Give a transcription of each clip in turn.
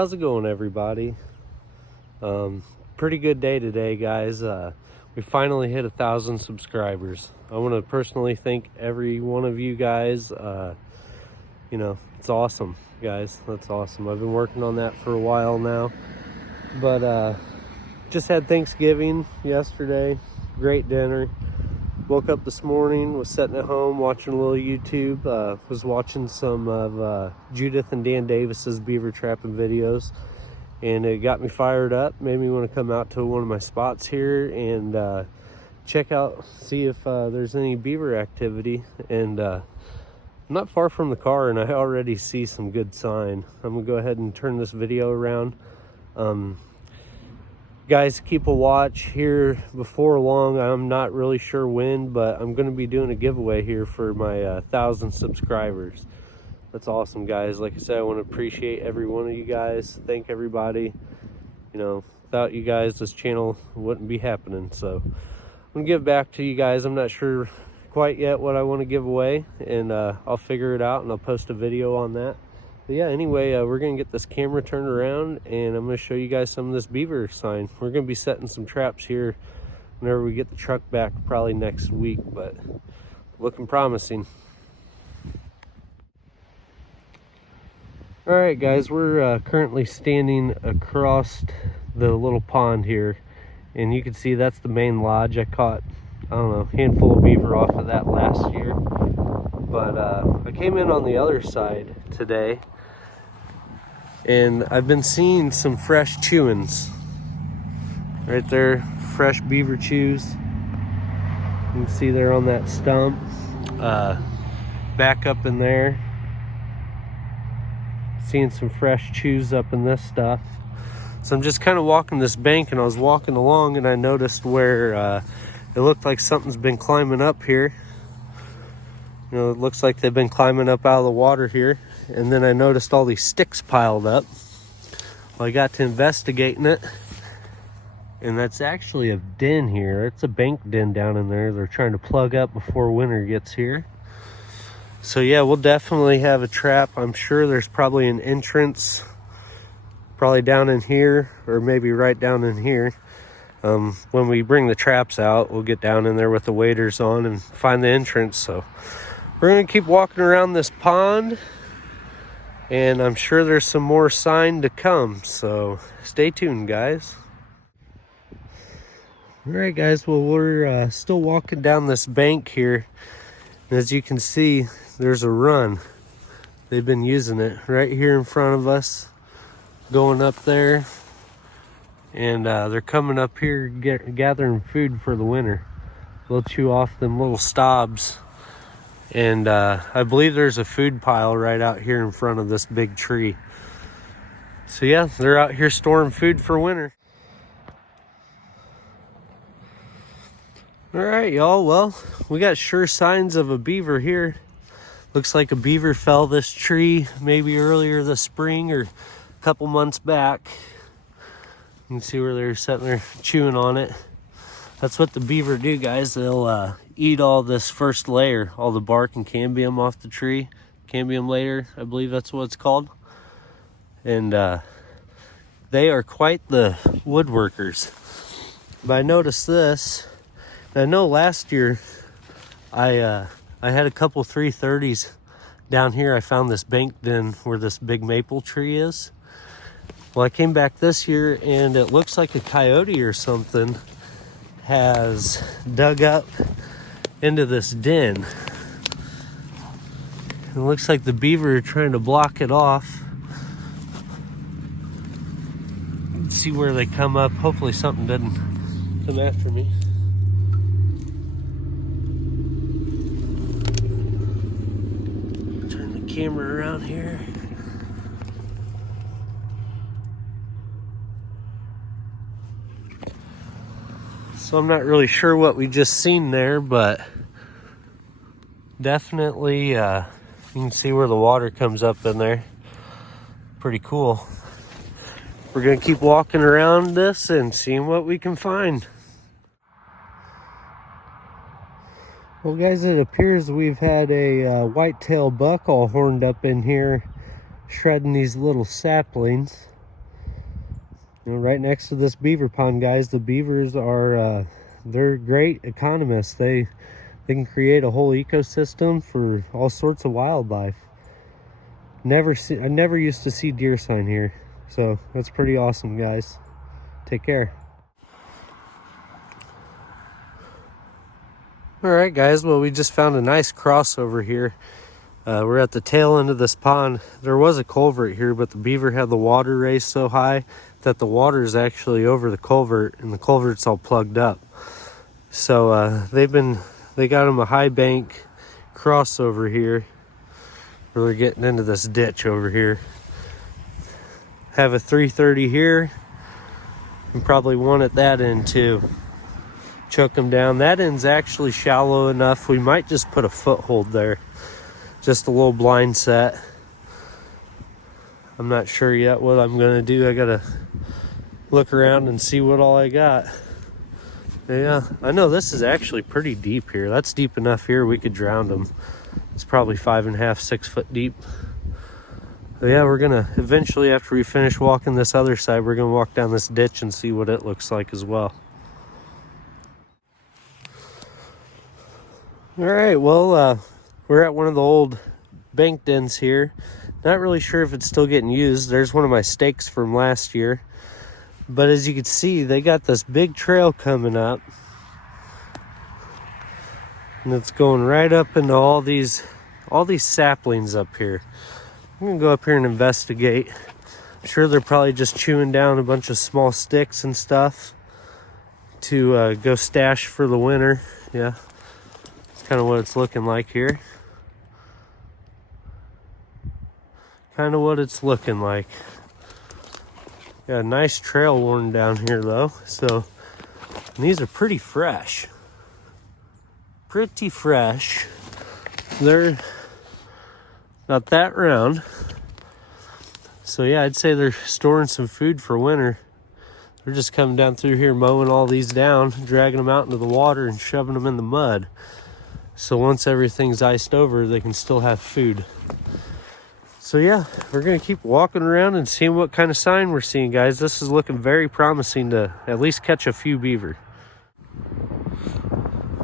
How's it going, everybody? Pretty good day today, guys. We finally hit 1,000 subscribers. I want to personally thank every one of you guys. It's awesome, guys. That's awesome. I've been working on that for a while now, but just had Thanksgiving yesterday. Great dinner. Woke up this morning, was sitting at home watching a little YouTube. Was watching some of Judith and Dan Davis's beaver trapping videos, and it got me fired up. Made me want to come out to one of my spots here and check out, see if there's any beaver activity. And I'm not far from the car, and I already see some good sign. I'm gonna go ahead and turn this video around. Guys, keep a watch here before long. I'm not really sure when, but I'm going to be doing a giveaway here for my 1,000 subscribers. That's awesome, guys. Like I said, I want to appreciate every one of you guys. Thank everybody. Without you guys, this channel wouldn't be happening. So I'm going to give back to you guys. I'm not sure quite yet what I want to give away, and I'll figure it out and I'll post a video on that. But yeah, anyway, we're going to get this camera turned around, and I'm going to show you guys some of this beaver sign. We're going to be setting some traps here whenever we get the truck back, probably next week, but looking promising. All right, guys, we're currently standing across the little pond here, and you can see that's the main lodge. I caught, I don't know, a handful of beaver off of that last year, but I came in on the other side today, and I've been seeing some fresh chewings right there, fresh beaver chews. You can see they're on that stump, back up in there. Seeing some fresh chews up in this stuff. So I'm just kind of walking this bank, and I was walking along and I noticed where it looked like something's been climbing up here. It looks like they've been climbing up out of the water here. And then I noticed all these sticks piled up. Well, I got to investigating it, and that's actually a den here. It's a bank den down in there. They're trying to plug up before winter gets here. So yeah, we'll definitely have a trap. I'm sure there's probably an entrance, probably down in here, or maybe right down in here. When we bring the traps out, we'll get down in there with the waders on and find the entrance. So we're gonna keep walking around this pond, and I'm sure there's some more sign to come, so stay tuned, guys. All right, guys, well, we're still walking down this bank here, and as you can see, there's a run. They've been using it right here in front of us, going up there, and they're coming up here gathering food for the winter. They'll chew off them little stobs. And I believe there's a food pile right out here in front of this big tree. So yeah, they're out here storing food for winter. All right, y'all. Well, we got sure signs of a beaver here. Looks like a beaver fell this tree maybe earlier this spring or a couple months back. You can see where they're sitting there chewing on it. That's what the beaver do, guys. They'll eat all this first layer, all the bark and cambium off the tree. Cambium layer, I believe that's what it's called. And they are quite the woodworkers. But I noticed this. I know last year I had a couple 330s down here. I found this bank den where this big maple tree is. Well, I came back this year, and it looks like a coyote or something has dug up into this den. It looks like the beaver are trying to block it off. Let's see where they come up. Hopefully something doesn't come after me. Turn the camera around here. So I'm not really sure what we just seen there, but definitely you can see where the water comes up in there. Pretty cool. We're gonna keep walking around this and seeing what we can find. Well, guys, it appears we've had a whitetail buck all horned up in here, shredding these little saplings. You know, right next to this beaver pond, guys. The beavers are they're great economists. They can create a whole ecosystem for all sorts of wildlife. I never used to see deer sign here, so that's pretty awesome, guys. Take care. All right, guys. Well, we just found a nice crossover here. We're at the tail end of this pond. There was a culvert here, but the beaver had the water raised so high that the water is actually over the culvert, and the culvert's all plugged up. So they got them a high bank crossover here, where they're getting into this ditch over here. Have a 330 here, and probably one at that end too. Choke them down. That end's actually shallow enough. We might just put a foothold there. Just a little blind set. I'm not sure yet what I'm gonna do. I gotta look around and see what all I got. Yeah, I know this is actually pretty deep here. That's deep enough here we could drown them. It's probably 5.5, 6 foot deep. But yeah, we're gonna eventually, after we finish walking this other side, we're gonna walk down this ditch and see what it looks like as well. All right, well, we're at one of the old bank dens here. Not really sure if it's still getting used. There's one of my stakes from last year. But as you can see, they got this big trail coming up. And it's going right up into all these saplings up here. I'm gonna go up here and investigate. I'm sure they're probably just chewing down a bunch of small sticks and stuff to go stash for the winter. Yeah, that's kind of what it's looking like here. Kind of what it's looking like. Got a nice trail worn down here though, so these are pretty fresh. Pretty fresh. They're not that round. So yeah, I'd say they're storing some food for winter. They're just coming down through here, mowing all these down, dragging them out into the water and shoving them in the mud. So once everything's iced over, they can still have food. So yeah, we're gonna keep walking around and seeing what kind of sign we're seeing, guys. This is looking very promising to at least catch a few beaver.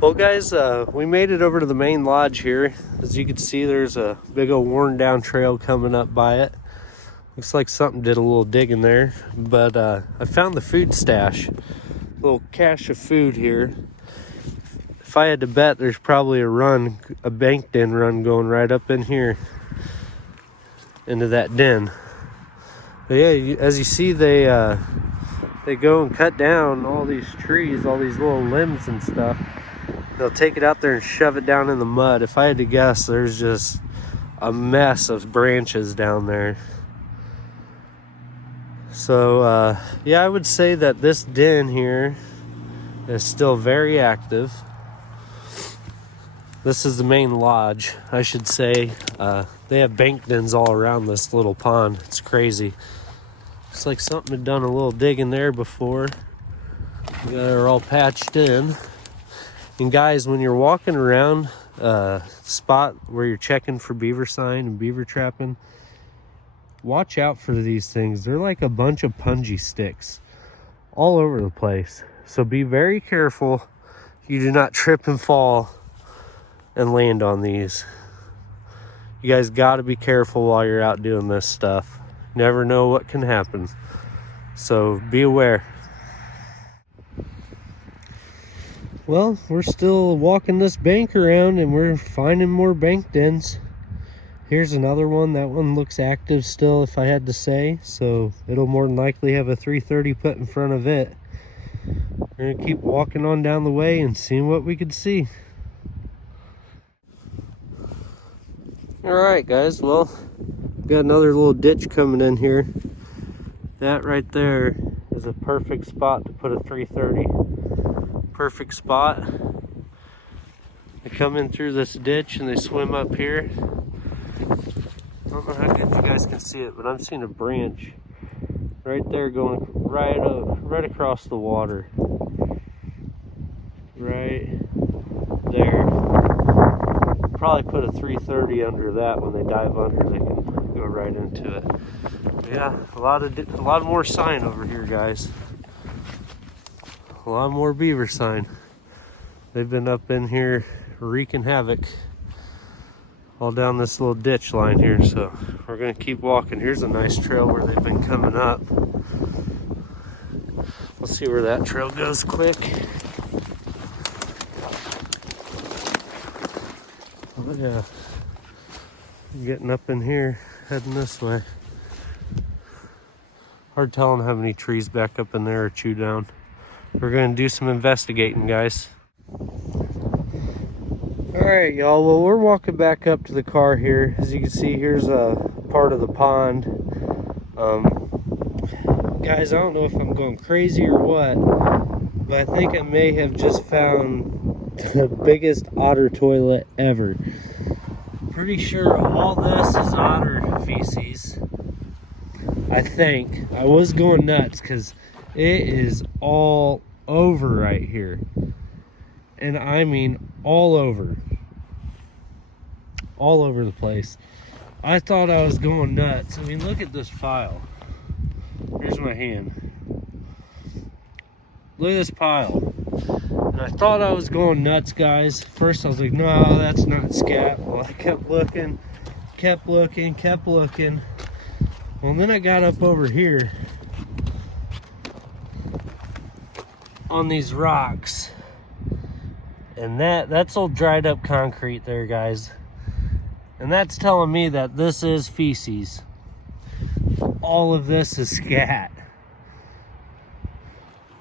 Well, guys, we made it over to the main lodge here. As you can see, there's a big old worn down trail coming up by it. Looks like something did a little digging there, but I found the food stash. A little cache of food here. If I had to bet, there's probably a bank den run going right up in here into that den. But yeah, as you see, they go and cut down all these trees, all these little limbs and stuff. They'll take it out there and shove it down in the mud. If I had to guess, there's just a mess of branches down there. So yeah, I would say that this den here is still very active. This is the main lodge, I should say. They have bank dens all around this little pond. It's crazy. Looks like something had done a little digging there before. They're all patched in. And guys, when you're walking around a spot where you're checking for beaver sign and beaver trapping, watch out for these things. They're like a bunch of punji sticks all over the place. So be very careful you do not trip and fall and land on these. You guys got to be careful while you're out doing this stuff. Never know what can happen. So be aware. Well, we're still walking this bank around and we're finding more bank dens. Here's another one. That one looks active still, if I had to say. So it'll more than likely have a 330 put in front of it. We're gonna keep walking on down the way and seeing what we could see. All right, guys, well, got another little ditch coming in here. That right there is a perfect spot to put a 330. Perfect spot. They come in through this ditch and they swim up here. I don't know how good you guys can see it, but I'm seeing a branch right there going right across the water. Right there. Probably put a 330 under that. When they dive under, they can go right into it. But yeah, a lot more sign over here, guys. A lot more beaver sign. They've been up in here wreaking havoc all down this little ditch line here, so we're gonna keep walking. Here's a nice trail where they've been coming up. We'll see where that trail goes quick. Oh yeah, getting up in here, heading this way. Hard telling how many trees back up in there are chewed down. We're gonna do some investigating, guys. All right, y'all, well, we're walking back up to the car here. As you can see, here's a part of the pond. Guys, I don't know if I'm going crazy or what, but I think I may have just found the biggest otter toilet ever. Pretty sure all this is otter feces. I think. I was going nuts because it is all over right here. And I mean all over the place. I thought I was going nuts. I mean, look at this pile. Here's my hand. Look at this pile. And I thought I was going nuts, guys. First I was like, no, that's not scat. Well, I kept looking. Well, then I got up over here on these rocks. And that's all dried up concrete there, guys. And that's telling me that this is feces. All of this is scat.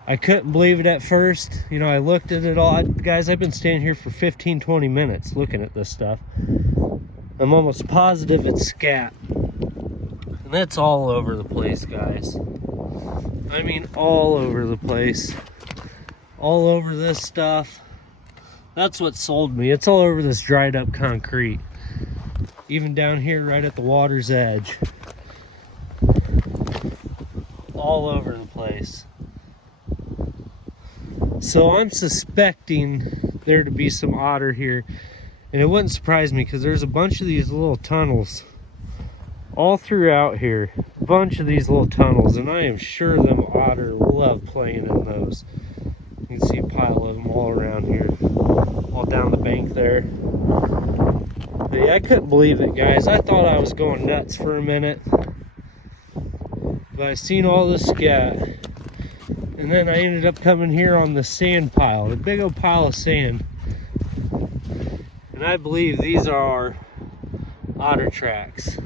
I couldn't believe it at first. You know, I looked at it all. Guys, I've been standing here for 15-20 minutes looking at this stuff. I'm almost positive it's scat. And that's all over the place, guys. I mean, all over the place. All over this stuff. That's what sold me. It's all over this dried up concrete. Even down here right at the water's edge. All over the place. So I'm suspecting there to be some otter here. And it wouldn't surprise me because there's a bunch of these little tunnels all throughout here. A bunch of these little tunnels. And I am sure them otter love playing in those. You can see a pile of them all around here. All down the bank there. But yeah, I couldn't believe it, guys. I thought I was going nuts for a minute. But I seen all this scat. And then I ended up coming here on the sand pile. The big old pile of sand. And I believe these are otter tracks.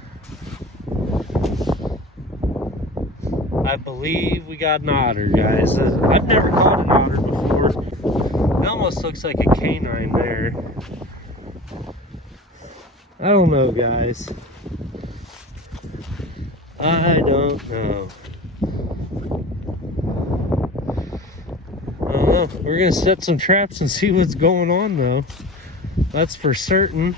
I believe we got an otter, guys. I've never caught an otter before. It almost looks like a canine there. I don't know, guys. I don't know. I don't know. We're gonna set some traps and see what's going on, though. That's for certain.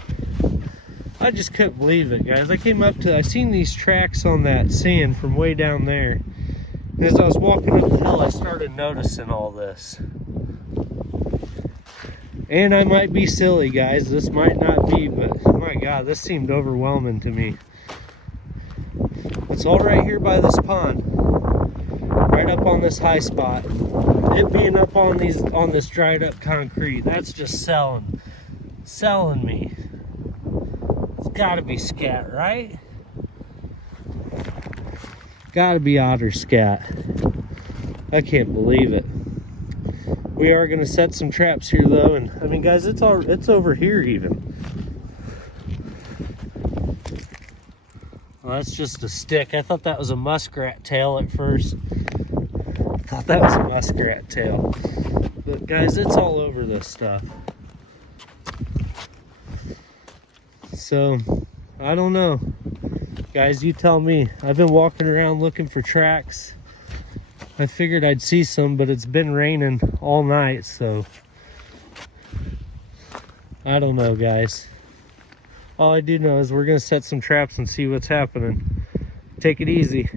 I just couldn't believe it, guys. I seen these tracks on that sand from way down there. And as I was walking up the hill, I started noticing all this. And I might be silly, guys. This might not be, but my God, this seemed overwhelming to me. It's all right here by this pond. Right up on this high spot. It being up on this dried up concrete, that's just selling me. It's gotta be scat, right? Gotta be otter scat. I can't believe it. We are gonna set some traps here though, and I mean, guys, it's over here even. Well, that's just a stick. I thought that was a muskrat tail at first. Thought that was a muskrat tail. But guys, it's all over this stuff. So, I don't know. Guys, you tell me. I've been walking around looking for tracks. I figured I'd see some, but it's been raining all night, so I don't know, guys. All I do know is we're gonna set some traps and see what's happening. Take it easy.